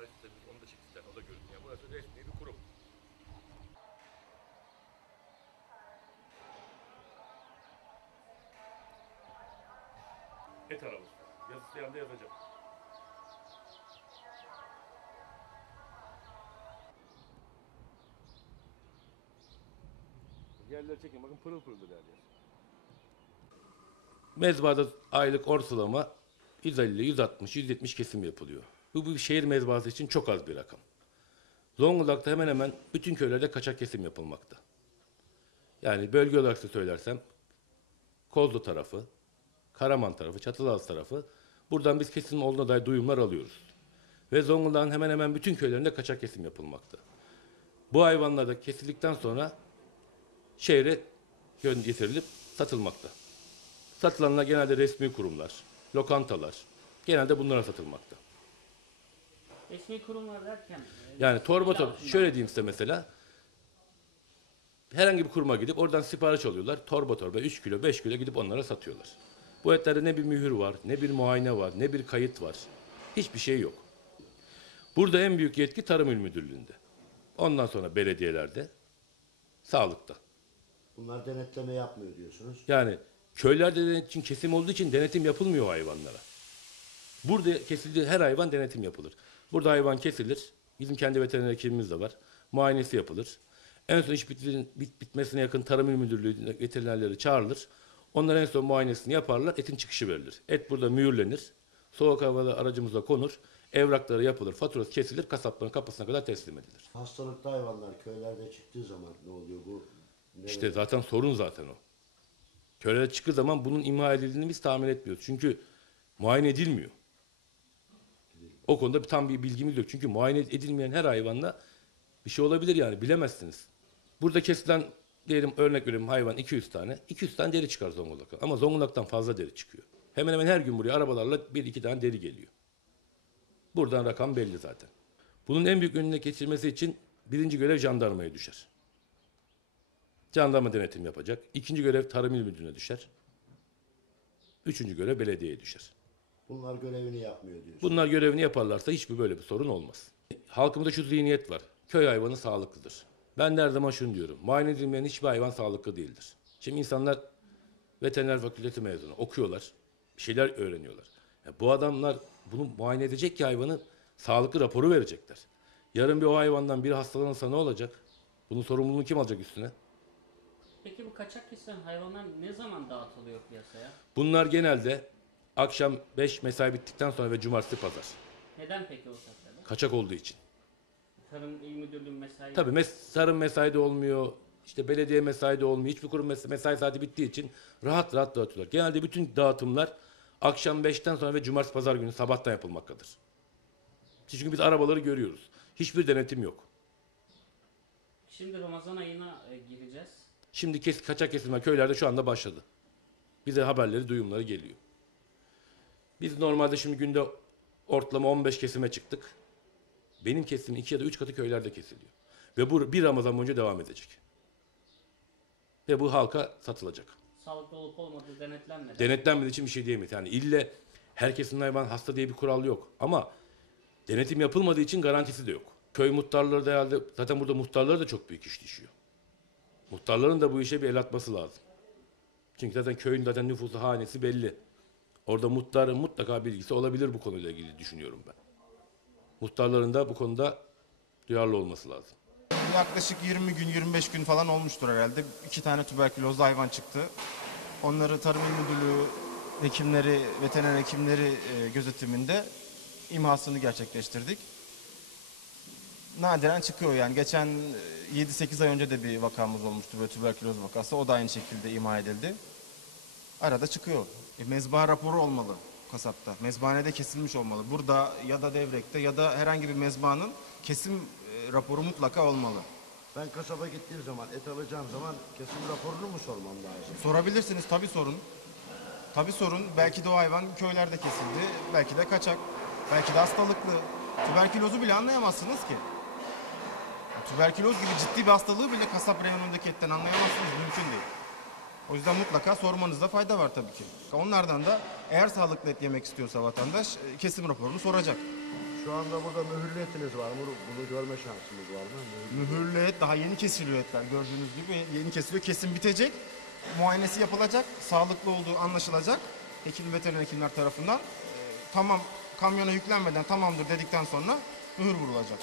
Paris'te biz onu da çekeceğiz. O da görünüyor. Burası resmi bir kurum. Et arabası. Yazısı yanında yazacağım. Yerleri çekin. Bakın pırıl pırıldır her yer. Mezbada aylık ortalama 150, 160, 170 kesim yapılıyor. Bu bir şehir mezbahası için çok az bir rakam. Zonguldak'ta hemen hemen bütün köylerde kaçak kesim yapılmakta. Yani bölge olarak da söylersem Kozlu tarafı, Karaman tarafı, Çatalaz tarafı buradan biz kesim olduğuna dair duyumlar alıyoruz. Ve Zonguldak'ın hemen hemen bütün köylerinde kaçak kesim yapılmakta. Bu hayvanlar da kesildikten sonra şehre getirilip satılmakta. Satılanlar genelde resmi kurumlar, lokantalar, genelde bunlara satılmakta. Resmi kurumlar derken e, Yani torba torba, şöyle diyeyim size mesela. Herhangi bir kuruma gidip oradan sipariş alıyorlar. Torba torba 3 kilo 5 kilo gidip onlara satıyorlar. Bu etlerde ne bir mühür var, ne bir muayene var, ne bir kayıt var. Hiçbir şey yok. Burada en büyük yetki Tarım İl Müdürlüğü'nde. Ondan sonra belediyelerde, sağlıkta. Bunlar denetleme yapmıyor diyorsunuz. Yani köylerde denetim kesim olduğu için denetim yapılmıyor hayvanlara. Burada kesildiği her hayvan denetim yapılır. Burada hayvan kesilir. Bizim kendi veteriner hekimimiz de var. Muayenesi yapılır. En son iş bitir- bit, bitmesine yakın Tarım İl Müdürlüğü veterinerleri çağrılır. Onlar en son muayenesini yaparlar. Etin çıkışı verilir. Et burada mühürlenir. Soğuk havada aracımıza konur. Evrakları yapılır. Faturası kesilir. Kasapların kapısına kadar teslim edilir. Hastalıklı hayvanlar köylerde çıktığı zaman ne oluyor bu? Ne- İşte zaten sorun zaten o. Köylere çıktığı zaman bunun imha edildiğini biz tahmin etmiyoruz. Çünkü muayene edilmiyor. O konuda bir- tam bir bilgimiz yok. Çünkü muayene edilmeyen her hayvanla bir şey olabilir yani bilemezsiniz. Burada kesilen diyelim örnek veriyorum hayvan 200 tane. 200 tane deri çıkar Zonguldak'tan. Ama Zonguldak'tan fazla deri çıkıyor. Hemen hemen her gün buraya arabalarla bir iki tane deri geliyor. Buradan rakam belli zaten. Bunun en büyük önüne geçilmesi için birinci görev jandarmaya düşer. Jandarma denetim yapacak. İkinci görev Tarım İl Müdürlüğü'ne düşer. Üçüncü görev belediyeye düşer. Bunlar görevini yapmıyor diyorsunuz. Bunlar görevini yaparlarsa hiçbir böyle bir sorun olmaz. Halkımızda şu zihniyet var. Köy hayvanı sağlıklıdır. Ben de her zaman şunu diyorum. Muayene edilmeyen hiçbir hayvan sağlıklı değildir. Şimdi insanlar veteriner fakültesi mezunu okuyorlar. Bir şeyler öğreniyorlar. Ya bu adamlar bunu muayene edecek ki hayvanı sağlıklı raporu verecekler. Yarın bir o hayvandan biri hastalanırsa ne olacak? Bunun sorumluluğunu kim alacak üstüne? Peki bu kaçak kesilen hayvanlar ne zaman dağıtılıyor piyasaya? Bunlar genelde akşam 5 mesai bittikten sonra ve cumartesi pazar. Neden peki o saatlerde? Kaçak olduğu için. Tarım İl Müdürlüğü mesai Tabii mes tarım mesaide olmuyor. işte belediye mesaide olmuyor. Hiçbir kurum mes- mesai saati bittiği için rahat rahat dağıtıyorlar. Genelde bütün dağıtımlar akşam 5'ten sonra ve cumartesi pazar günü sabahtan yapılmaktadır. Çünkü biz arabaları görüyoruz. Hiçbir denetim yok. Şimdi Ramazan ayına e, gireceğiz. Şimdi kes, kaçak kesilme köylerde şu anda başladı. Bize haberleri, duyumları geliyor. Biz normalde şimdi günde ortalama 15 kesime çıktık. Benim kesimim 2 ya da 3 katı köylerde kesiliyor. Ve bu bir Ramazan boyunca devam edecek. Ve bu halka satılacak. Sağlıklı olup olmadığı denetlenmeden. Denetlenmediği için bir şey diyemeyiz. Yani ille herkesin hayvan hasta diye bir kural yok. Ama denetim yapılmadığı için garantisi de yok. Köy muhtarları da herhalde zaten burada muhtarları da çok büyük iş düşüyor. Muhtarların da bu işe bir el atması lazım. Çünkü zaten köyün zaten nüfusu hanesi belli. Orada muhtarın mutlaka bilgisi olabilir bu konuyla ilgili düşünüyorum ben. Muhtarların da bu konuda duyarlı olması lazım. Yaklaşık 20 gün 25 gün falan olmuştur herhalde. İki tane tüberkülozlu hayvan çıktı. Onları Tarım İl Müdürlüğü hekimleri, veteriner hekimleri e, gözetiminde imhasını gerçekleştirdik. Nadiren çıkıyor yani. Geçen e, 7-8 ay önce de bir vakamız olmuştu böyle tüberküloz vakası. O da aynı şekilde imha edildi. Arada çıkıyor. E, mezba raporu olmalı kasapta. Mezbanede kesilmiş olmalı. Burada ya da devrekte ya da herhangi bir mezbanın kesim e, raporu mutlaka olmalı. Ben kasaba gittiğim zaman, et alacağım zaman kesim raporunu mu sormam lazım? Sorabilirsiniz tabi sorun. Tabi sorun. Belki de o hayvan köylerde kesildi. Belki de kaçak. Belki de hastalıklı. Tüberkülozu bile anlayamazsınız ki. Tüberküloz gibi ciddi bir hastalığı bile kasap reyonundaki etten anlayamazsınız. Mümkün değil. O yüzden mutlaka sormanızda fayda var tabii ki. Onlardan da eğer sağlıklı et yemek istiyorsa vatandaş e, kesim raporunu soracak. Şu anda burada mühürlü etiniz var. Bunu, bunu görme şansımız var mı? Mühürlü. Mühürlü et daha yeni kesiliyor etler gördüğünüz gibi yeni kesiliyor. Kesim bitecek. Muayenesi yapılacak. Sağlıklı olduğu anlaşılacak. hekim veteriner hekimler tarafından e, tamam kamyona yüklenmeden tamamdır dedikten sonra mühür vurulacak.